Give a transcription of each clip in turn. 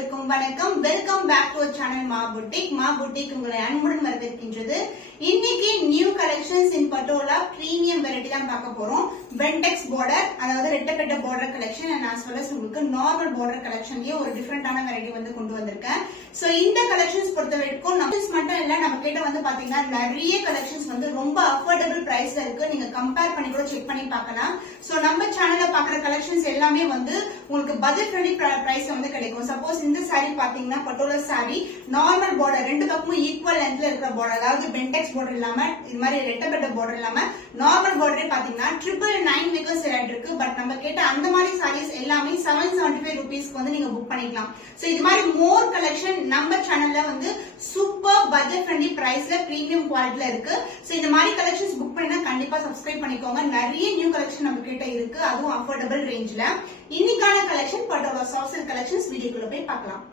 அனைவருக்கும் வணக்கம். Welcome back to channel மா புட்டிக் உங்களை அன்புடன் வரவேற்கின்றது. இன்னைக்கு நியூ கலெக்ஷன்ஸ் இன் பட்டோலா பிரீமியம் வெரைட்டி தான் பார்க்க போறோம். பென்டெக்ஸ் பார்டர், அதாவது ரெட்டப்பட்ட பார்டர் கலெக்ஷன். நான் சொல்ல உங்களுக்கு நார்மல் பார்டர் கலெக்ஷன்லயே ஒரு டிஃபரெண்டான வெரைட்டி வந்து கொண்டு வந்திருக்கேன். சோ இந்த கலெக்ஷன்ஸ் பொறுத்த வரைக்கும் மட்டும் இல்ல, நம்ம கிட்ட வந்து பாத்தீங்கன்னா நிறைய கலெக்ஷன்ஸ் வந்து ரொம்ப அஃபோர்டபிள் பிரைஸ்ல இருக்கு. நீங்க கம்பேர் பண்ணி கூட செக் பண்ணி பார்க்கலாம். சோ நம்ம சேனல்ல பாக்குற கலெக்ஷன்ஸ் எல்லாமே வந்து உங்களுக்கு பட்ஜெட் ஃப்ரெண்ட்லி பிரைஸ் வந்து கிடைக்கும். சப்போஸ் இந்த சாரி பாத்தீங்கன்னா பட்டோலா சாரி நார்மல் பார்டர், ரெண்டு பக்கமும் ஈக்குவல் லென்த்ல இருக்கிற பார்டர், அதாவது பென்டெக்ஸ் பார்டர் இல்லாம இது மாதிரி ரெட்டப்பட்ட பார்டர் இல்லாம நார்மல் பார்டரே பாத்தீங்கன்னா 999 விக்கர்ஸ் இருக்கு. பட் நம்ம கேட்ட அந்த மாதிரி சாரீஸ் எல்லாமே 775 rupeesக்கு வந்து நீங்க புக் பண்ணிக்கலாம். சோ இது மாதிரி மோர் கலெக்ஷன் நம்ம சேனல்ல வந்து சூப்பர் பட்ஜெட் ஃப்ரெண்ட்லி பிரைஸ்ல பிரீமியம் குவாலிட்டில இருக்கு. சோ இந்த மாதிரி கலெக்ஷன்ஸ் புக் பண்ணினா கண்டிப்பா சப்ஸ்கிரைப் பண்ணிக்கோங்க. நிறைய நியூ கலெக்ஷன் நம்ம கிட்ட இருக்கு, அதுவும் அஃபோர்டபிள் ரேஞ்ச்ல. இன்னைக்கான collection patola soft silk collections வீடியோக்குள்ள போய் பார்க்கலாம்.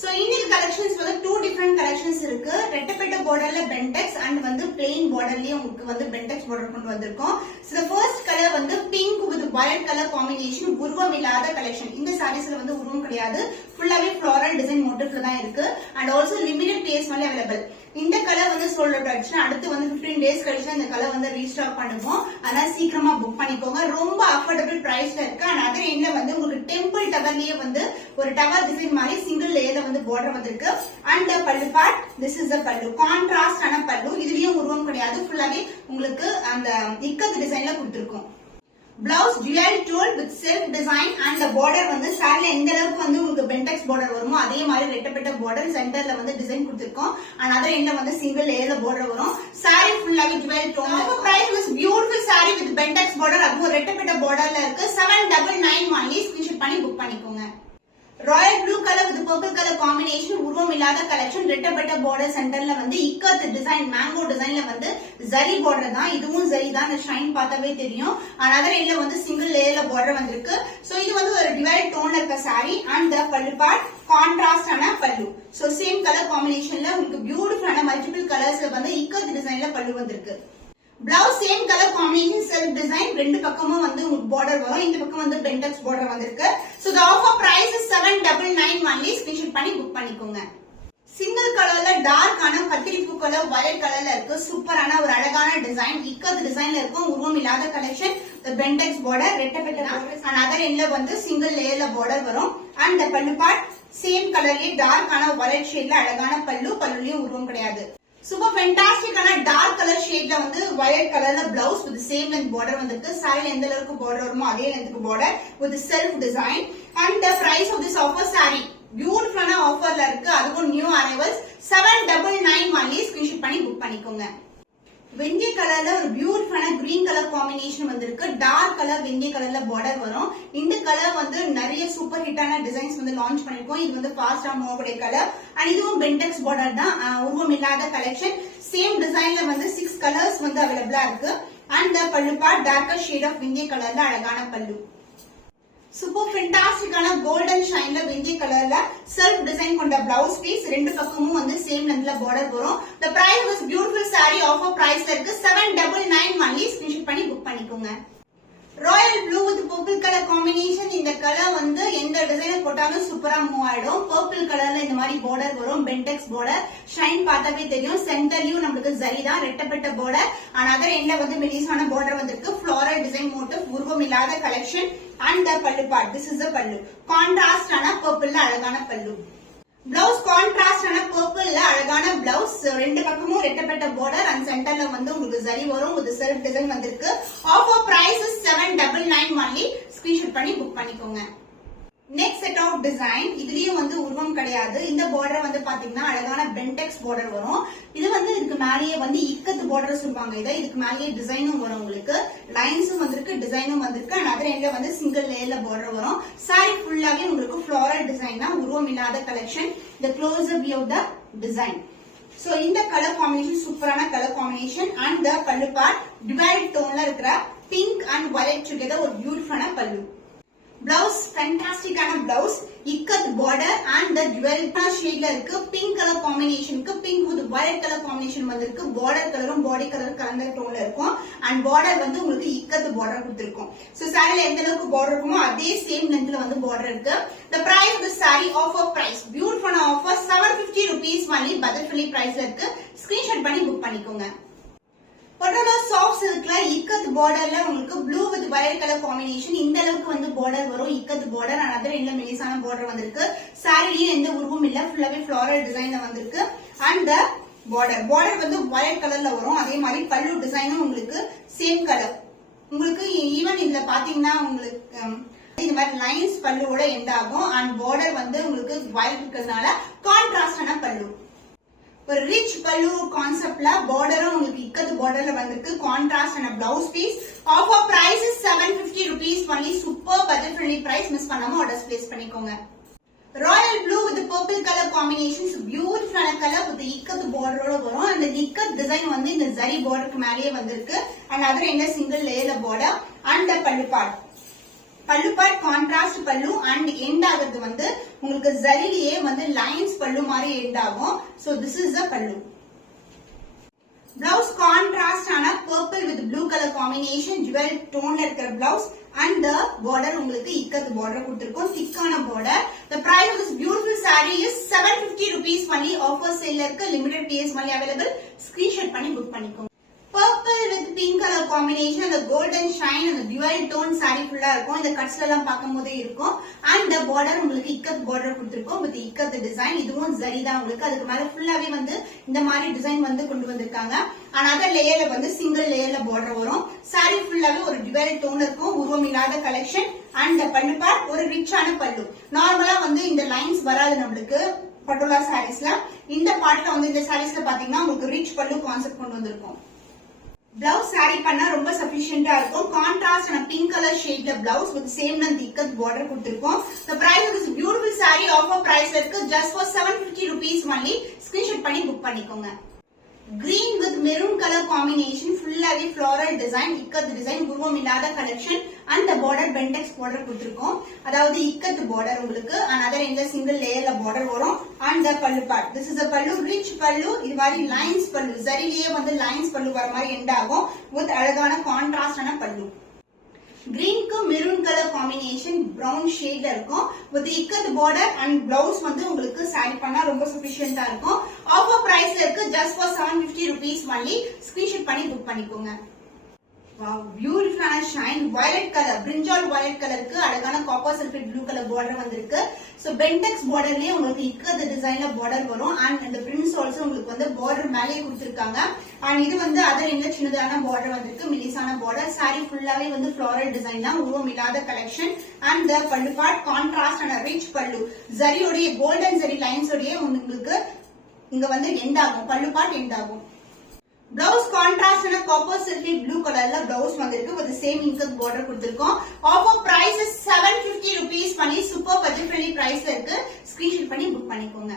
சோ இன்னைக்கு கலெக்ஷன்ஸ் வந்து 2 டிஃபரெண்ட் கலெக்ஷன்ஸ் இருக்கு. ரெட்டப்பட்ட பார்டர்ல பென்டெக்ஸ் அண்ட் வந்து பிளெயின் பார்டர்லயே உங்களுக்கு வந்து பென்டெக்ஸ் பார்டர் கொண்டு வந்திருக்கோம். சோ ஃபர்ஸ்ட் கலர் வந்து pink with violet colour combination, உருவம் இல்லாத கலெக்ஷன். இந்த சாரீஸ்ல வந்து உருவம் கிடையாது, ஃபுல்லாவே ஃப்ளோரல் டிசைன் மோட்டிவ்ல தான் இருக்கு. அண்ட் ஆல்சோ லிமிடெட் பீஸ் வந்து அவைலபிள். இந்த கலர் வந்து சோல்ட் அவுட் ஆயிடுச்சுன்னா அடுத்து வந்து 15 days கழிச்சு இந்த கலர் வந்து ரீஸ்டாக் பண்ணுவோம். அதனால சீக்கிரமா புக் பண்ணிக்கோங்க. ரொம்ப அஃபோர்டபிள் பிரைஸ்ல இருக்கு. அண்ட் அதர் எண்ட்ல வந்து உங்களுக்கு டெம்பிள் டவர்லயே வந்து ஒரு டவர் டிசைன் மாதிரி சிங்கிள் லேயர்ல வந்து பார்டர் வந்திருக்கு. அண்ட் பல்லு பார்ட், திஸ் இஸ் த பல்லு. கான்ட்ராஸ்ட் ஆன பல்லு, இதுலயும் உருவம் கிடையாது, ஃபுல்லாவே உங்களுக்கு அந்த இக்கத் டிசைன்ல கொடுத்திருக்கும். பிளவுஸ் ஜுவல் டோல் with self design. And border வந்து சாரில எந்த அளவுக்கு வந்து உங்களுக்கு பென்டெக்ஸ் பார்டர் வருமோ அதே மாதிரி ரெட்டப்பட்ட பார்டர் சென்டர்ல வந்து டிசைன் கொடுத்திருக்கோம். அண்ட் அதர் எண்ட்ல வந்து சிங்கிள் லேயர்ல பார்டர் வரும். சாரி ஃபுல்லாவே jewel tone. Price was beautiful sari with Pentex border, அதுவும் ரெட்டப்பட்ட பார்டர்ல இருக்கு. 799 ஒன்லி. ஸ்கிரீன்ஷாட் பண்ணி புக் பண்ணிக்கோங்க. Royal blue colour with purple colour combination, உருவம் இல்லாத கலெக்ஷன். ரெட்டப்பட்ட பார்டர் சென்டர்ல வந்து இக்கத் டிசைன், மேங்கோ டிசைன்ல வந்து ஜரி பார்டர் தான். இதுவும் ஜரி தான், இந்த ஷைன் பார்த்தாவே தெரியும். அதர் எண்ட்ல வந்து சிங்கிள் லேயர்ல பார்டர் வந்திருக்கு. சோ இது வந்து ஒரு டிவைட் டோன்ல இருக்க சாரி. அண்ட் த பல்லு பார்ட் கான்ட்ராஸ்ட் ஆன பல்லு. சோ சேம் கலர் காம்பினேஷன்ல உங்களுக்கு பியூட்டிஃபுல்லான மல்டிபிள் கலர்ஸ்ல வந்து இக்கத் டிசைன்ல பல்லு வந்திருக்கு. Blouse same colour combination, self design. ரெண்டு பக்கமும் வந்து உங்களுக்கு பார்டர் வரும். இந்த பக்கம் வந்து பென்டெக்ஸ் பார்டர் வந்திருக்கு. So the offer price is 799 only. Screenshot பண்ணி புக் பண்ணிக்கோங்க. சிங்கிள் கலர்ல டார்க் ஆன கத்திரிப்பூ கலர் வயலட் கலர்ல இருக்கு. சூப்பரான ஒரு அழகான டிசைன், இக்கத் டிசைன்ல இருக்கும். உருவம் இல்லாத கலெக்ஷன். பென்டெக்ஸ் பார்டர் ரெட்டப்பட்ட அண்ட் அதர் எண்ட்ல வந்து சிங்கிள் லேயர்ல பார்டர் வரும். And the pallu part same கலர்லயே டார்க் ஆன வயலட் ஷேட்ல அழகான பல்லு, பல்லுலயும் உருவம் கிடையாது. சூப்பர் ஃபேண்டாஸ்டிக்கான டார்க் கலர் ஷேட்ல வந்து வயலட் கலர்ல blouse with same length border வந்திருக்கு. சாரில எந்த அளவுக்கு பார்டர் வருமோ அதே லென்த்துக்கு border with self design. And the price of this offer sari பியூட்டிஃபுல்லான ஆஃபர்ல இருக்கு, அதுவும் நியூ அரைவல்ஸ். 799 ஒன்லி. ஸ்கிரீன்ஷாட் பண்ணி புக் பண்ணிக்கோங்க. வெந்தய கலர்ல ஒரு பியூட்டிஃபுல்லான கிரீன் கலர் காம்பினேஷன் வந்திருக்கு. டார்க் கலர் வெந்தய கலர்ல பார்டர் வரும். இந்த கலர் வந்து நிறைய சூப்பர் ஹிட்டான டிசைன்ஸ் வந்து லான்ச் பண்ணிருக்கோம். இது வந்து ஃபாஸ்டா மூவக்கூடிய கலர். அண்ட் இதுவும் பென்டெக்ஸ் பார்டர் தான், உருவம் இல்லாத கலெக்ஷன். சேம் டிசைன்ல வந்து 6 கலர்ஸ் வந்து அவைலபிளா இருக்கு. அண்ட் பல்லு பார்ட் டார்க்கர் ஷேட் ஆஃப் வெந்தய கலர்ல அழகான பல்லு. சூப்பர் ஃபேண்டாஸ்டிக்கான கோல்டன் ஷைன்ல வெந்தய கலர்ல செல்ஃப் டிசைன் கொண்ட பிளவுஸ் பீஸ். ரெண்டு பக்கமும் வந்து சேம் லென்த்ல பார்டர் வரும். The price was beautiful sari offer பிரைஸ்ல இருக்கு. 799 ஒன்லி. ஸ்கிரீன்ஷாட் பண்ணி புக் பண்ணிக்கோங்க. Royal blue with purple colour combination. இந்த கலர் வந்து எந்த டிசைன் போட்டாலும் சூப்பரா மூவ் ஆயிடும். பர்பிள் கலர்ல இந்த மாதிரி பார்டர் வரும், பென்டெக்ஸ் பார்டர். ஷைன் பார்த்தாவே தெரியும். சென்டர்லயும் நம்மளுக்கு ஜரி தான், ரெட்டப்பட்ட பார்டர். அண்ட் அதர் எண்ட்ல வந்து மெலிசான பார்டர் வந்திருக்கு. ஃப்ளோரல் டிசைன் மோட்டிவ், உருவம் இல்லாத கலெக்ஷன். அண்ட் த பல்லு பார்ட், திஸ் இஸ் த பல்லு. கான்ட்ராஸ்ட் ஆன பர்பிள்ல அழகான பல்லு. பிளவுஸ் கான்ட்ராஸ்ட் ஆன பர்பிள்ல அழகான பிளவுஸ். ரெண்டு பக்கமும் ரெட்டப்பட்ட பார்டர் அண்ட் சென்டர்ல வந்து உங்களுக்கு ஜரி வரும். ஒரு செல்ஃப் டிசைன் வந்திருக்கு. Offer price is 799 only. Screenshot பண்ணி புக் பண்ணிக்கோங்க. Next set of design. இதுலயும் வந்து உருவம் கிடையாது. இந்த பார்டர் வந்து பாத்தீங்கன்னா அழகான பென்டெக்ஸ் பார்டர் வரும். இது வந்து இதுக்கு மேலேயே வந்து இக்கத்து பார்டர் சொல்லுவாங்க. இதுக்கு மேலேயே டிசைனும் வரும். உங்களுக்கு லைன்ஸும் வந்திருக்கு, டிசைனும் வந்திருக்கு. அண்ட் அதர் எண்ட்ல வந்து சிங்கிள் லேயர்ல பார்டர் வரும். சாரி ஃபுல்லாவே உங்களுக்கு ஃப்ளோரல் டிசைன் தான், உருவம் இல்லாத collection. The close up view of the design. So இந்த கலர் காம்பினேஷன் சூப்பரான colour combination. And the pallu part divide டோன்ல இருக்கிற பிங்க் அண்ட் வயலட் டுகெதர் ஒரு பியூட்டிஃபுல்லான பல்லு. பிளவுஸ் ஃபேண்டாஸ்டிக்கான blouse. Ikat border and the jewel ஷேட்ல இருக்கு. பிங்க் கலர் காம்பினேஷனுக்கு pink with violet colour combination வந்திருக்கு. பார்டர் கலரும் பாடி கலரும் கலந்த டோன்ல இருக்கும். அண்ட் பார்டர் வந்து உங்களுக்கு இக்கத் பார்டர் கொடுத்திருக்கும். சோ சாரில எந்த அளவுக்கு பார்டர் இருக்குமோ அதே சேம் லென்த்ல வந்து பார்டர் இருக்கு. The price of the saree offer price beautiful offer 750 rupees only budget friendly price இருக்கு. ஸ்கிரீன்ஷாட் பண்ணி புக் பண்ணிக்கோங்க. பட்டோலா சாஃப்ட் சில்க்ல இக்கத் பார்டர்ல உங்களுக்கு blue with violet colour combination இந்த அளவுக்கு வந்து பார்டர் வரும். இக்கத் பார்டர் அண்ட் அதர் எந்த மெலிசான பார்டர் வந்திருக்கு. சாரிலயும் எந்த உருவம் இல்ல, ஃபுல்லாவே ஃப்ளாரல் டிசைன்ல வந்திருக்கு. அண்ட் பார்டர் வந்து வயலட் கலர்ல வரும். அதே மாதிரி பல்லு டிசைனும் உங்களுக்கு சேம் கலர். உங்களுக்கு ஈவன் இதுல பாத்தீங்கன்னா உங்களுக்கு இந்த மாதிரி லைன்ஸ் பல்லுவோட எண்ட் ஆகும். அண்ட் பார்டர் வந்து உங்களுக்கு வயலட் இருக்கிறதுனால கான்ட்ராஸ்டான பல்லு. ஒரு ரிச் பல்லு கான்செப்ட்ல பார்டரும் உங்களுக்கு இக்கத்து பார்டர்ல வந்திருக்கு. Contrast and blouse piece. Offer price is 750 rupees only. Super budget friendly price. Miss பண்ணாம ஆர்டர்ஸ் பிளேஸ் பண்ணிக்கோங்க. Royal blue with purple colour combinations பியூட்டிஃபுல்லான கலர் வித் இக்கத்து பார்டரோட வரும். அந்த இக்கத் டிசைன் வந்து இந்த ஜரி பார்டருக்கு மேலேயே வந்திருக்கு. அண்ட் அதர் என்ன சிங்கிள் லேயர் பார்டர் அண்ட் பல்லு பார்ட் கான்ட்ராஸ்ட் பல்லு அண்ட் எண்ட் ஆகிறது வந்து உங்களுக்கு ஜரிலேயே வந்து லைன்ஸ் பல்லு மாதிரி எண்ட் ஆகும். So this is the pallu. Blouse contrast ஆன purple with blue colour combination jewel டோன்ல இருக்கிற பிளவுஸ் அண்ட் த பார்டர் உங்களுக்கு இக்கத் பார்டர் கொடுத்திருக்கும். திக்கான border. The price of this beautiful saree is 750 rupees only. Offer sale இருக்கு. Limited PS only available. Screenshot பண்ணி book பண்ணிக்கோங்க. Purple with pink color combination, the golden shine and the dual tone saree fulla irukum. இந்த கட்ஸ்ல எல்லாம் பாக்கும்போதே இருக்கும். and the border உங்களுக்கு ikat border கொடுத்திருக்கும் with ikat design. இதுவும் ஜரி தான் உங்களுக்கு. அதுக்கு மேல ஃபுல்லாவே வந்து இந்த மாதிரி டிசைன் வந்து கொண்டு வந்திருக்காங்க. another லேயர்ல வந்து சிங்கிள் லேயர்ல border வரும். saree ஃபுல்லாவே ஒரு dual tone இருக்கும். உருவம் இல்லாத கலெக்ஷன். and the பல்லு பார்ட் ஒரு ரிச்சான பல்லு. நார்மலா வந்து இந்த லைன்ஸ் வராது நம்மளுக்கு பட்டோலா சாரீஸ்ல. இந்த பார்ட்ல வந்து இந்த சாரீஸ்ல பாத்தீங்கன்னா உங்களுக்கு ரிச் பல்லு கான்செப்ட் கொண்டு வந்திருக்கும். பிளவுஸ் saree பண்ணா ரொம்ப சஃபிஷியன்ட்டா இருக்கும். கான்ட்ராஸ்ட் அண்ட் பிங்க் கலர் ஷேட்ல blouse with same length ikat border கொடுத்திருக்கோம். The price of this beautiful saree offer price இருக்கு just for 750 rupees only. Screenshot பண்ணி புக் பண்ணிக்கோங்க. Green with maroon color combination ஃபுல்லாவே floral design இக்கத் டிசைன் உருவம் இல்லாத collection and the border bentex border கொடுத்திருக்கோம். அதாவது ikat border உங்களுக்கு another இந்த சிங்கிள் லேயர்ல border வரும் and the பல்லு part. This is a பல்லு rich பல்லு. இது மாதிரி லைன்ஸ் பல்லு ஜரிலேயே வந்து லைன்ஸ் பல்லு வர மாதிரி எண்ட் ஆகும் with அழகான கான்ட்ராஸ்டான பல்லு. கிரீனுக்கு மெரூன் கலர் காம்பினேஷன் பிரவுன் ஷேட்ல இருக்கும். With ikat border and blouse வந்து உங்களுக்கு saree பண்ணா ரொம்ப சஃபிஷியன்ட்டா இருக்கும். ஆஃபர் பிரைஸ்ல இருக்கு just for 750 rupees only. Screenshot பண்ணி புக் பண்ணிக்கோங்க. வாவ் பியூட்டிஃபுல்லான ஷைன் வயலட் கலர் பிரிஞ்சால் வயலட் கலருக்கு அழகான copper sulphate blue colour border வந்திருக்கு. சோ பென்டெக்ஸ் பார்டர்லயே உங்களுக்கு இக்கத் டிசைன்ல பார்டர் வரும். அண்ட் இந்த பிரிண்ட்ஸ் ஆல்சோ உங்களுக்கு வந்து பார்டர் மேலேயே கொடுத்திருக்காங்க. அண்ட் இது வந்து அதர் எங்க சின்னதான பார்டர் வந்திருக்கு. மெலிசான பார்டர். saree ஃபுல்லாவே வந்து ஃப்ளாரல் டிசைன் தான். உருவம் இல்லாத கலெக்ஷன். அண்ட் த பல்லு பார்ட் கான்ட்ராஸ்ட் அண்ட் ரிச் பல்லு ஜரியோடைய கோல்டன் ஜரி லைன்ஸ் உடைய உங்களுக்கு இங்க வந்து எண்ட் ஆகும். பல்லு பார்ட் எண்ட் ஆகும். Blouse contrast and copper sulphate blue கலர்ல பிளவுஸ் வந்திருக்கு. வித் சேம் இக்கத் பார்டர் கொடுத்திருக்கோம். ஆஃபர் பிரைஸ் 750 rupees பண்ணி சூப்பர் பட்ஜெட் ஃப்ரெண்ட்லி பிரைஸ்ல இருக்கு. ஸ்கிரீன்ஷாட் பண்ணி புக் பண்ணிக்கோங்க.